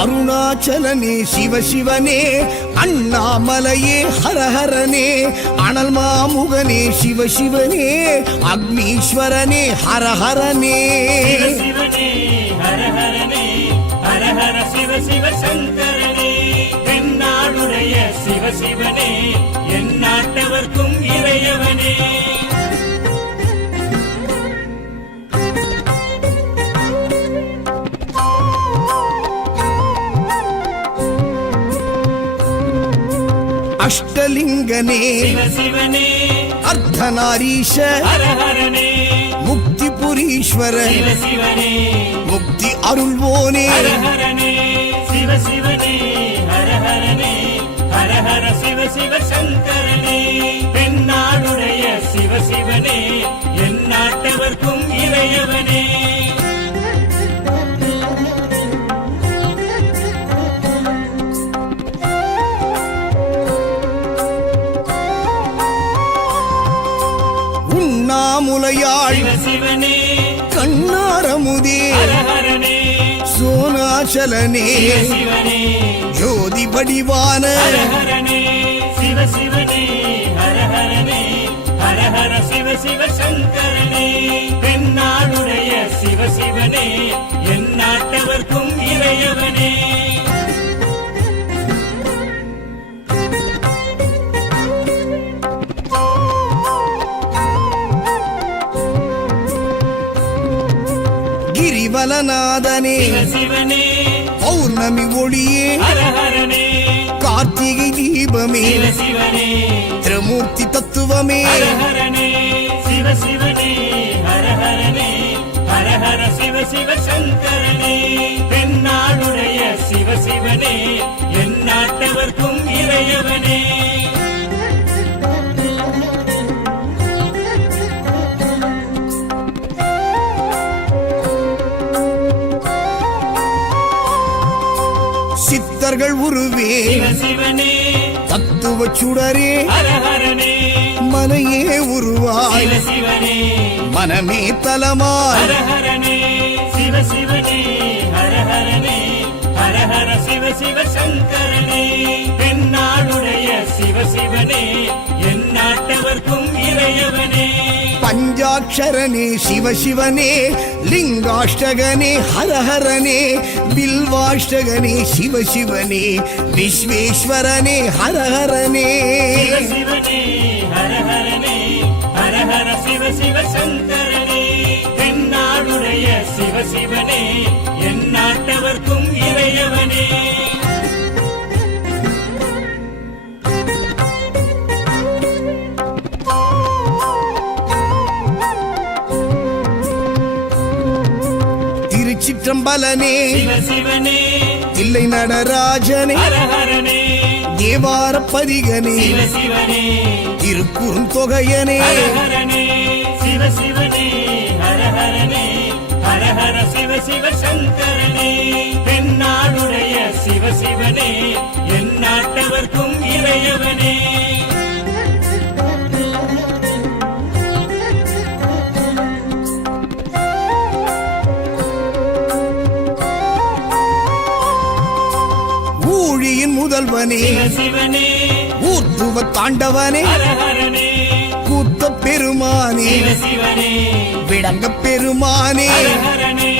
அருணாச்சலனே சிவசிவனே, அண்ணாமலையே ஹரஹரனே, அனல் மாமுகனே சிவசிவனே, அக்னீஸ்வரனே ஹரஹரனே. சிவசிவனே ஹரஹரனே, ஹரஹர சிவ சிவ சங்கரனே, தென்னாடுடைய சிவசிவனே, என் நாட்டவர்க்கும் இறையவனே. அஷ்டலிங்கனே சிவசிவனே, அர்த்தநாரீஷ ஹரஹரனே, முக்திபுரீஸ்வர சிவசிவனே, முக்தி அருள்வோனே. ஹரஹரனே சிவசிவனே, ஹரஹரனே, ஹரஹர சிவ சிவ சங்கரனே, தென்னாடுடைய சிவசிவனே, என் நாட்டவர்க்கும் இறையவனே. உண்ணாமுலையாள் சிவசிவனே, கண்ணாரமுதே ஹரஹரனே, சோனாச்சலனே சிவசிவனே, ஜோதி வடிவான ஹரஹரனே சிவசிவனே, ஹரஹரனே, ஹரஹர சிவ சிவ சங்கரனே, தென்னாடுடைய சிவசிவனே, என் நாட்டவர்க்கும் இறையவனே. கிரிவலநாதனே சிவசிவனே, பௌர்ணமி ஒளியே ஹரஹரனே, கார்த்திகை தீபமே சிவசிவனே, திரிமூர்த்தி தத்துவமே. ஹரஹரனே சிவசிவனே, ஹரஹரனே, ஹரஹர சிவ சிவ சங்கரனே, தென்னாடுடைய சிவசிவனே, என் நாட்டவர்க்கும் இறையவனே. சித்தர்கள் உருவே சிவசிவனே, தத்துவ சுடரே ஹரஹரனே, மனையே உருவாய் சிவசிவனே, மனமே தலமாய். ஹரஹரனே சிவசிவனே, ஹரஹரனே, ஹரஹர சிவ சிவ சங்கரனே, தென்னாடுடைய சிவசிவனே, என் நாட்டவர்க்கும் இறையவனே. பஞ்சாட்சரனே சிவசிவனே, லிங்காஷ்டகனே ஹரஹரனே, பில்வாஷ்டகனே சிவசிவனே, விஸ்வேஸ்வரனே ஹரஹரனே. சிவசிவனே, ஹரஹரனே, ஹரஹர சிவ சிவ சங்கரனே, தென்னாடுடைய சிவசிவனே, என் நாட்டவர்க்கும் இறையவனே. திருச்சிற்றம்பலனே சிவசிவனே, தில்லை நடராஜனே, ஹரஹரனே, தேவார பதிகனே, சிவசிவனே, திருக்குறுந்தொகையனே. ஹரஹரனே சிவசிவனே, ஹரஹரனே, ஹரஹர சிவ சிவ சங்கரனே, தென்னாடுடைய சிவசிவனே, என் நாட்டவர்க்கும் இறையவனே. ஊழியின் முதல்வனே சிவசிவனே, ஊர்த்துவ தாண்டவனே, ஹரஹரனே, கூத்த பெருமானே, சிவசிவனே, விளங்க பெருமானே. ஹரஹரனே,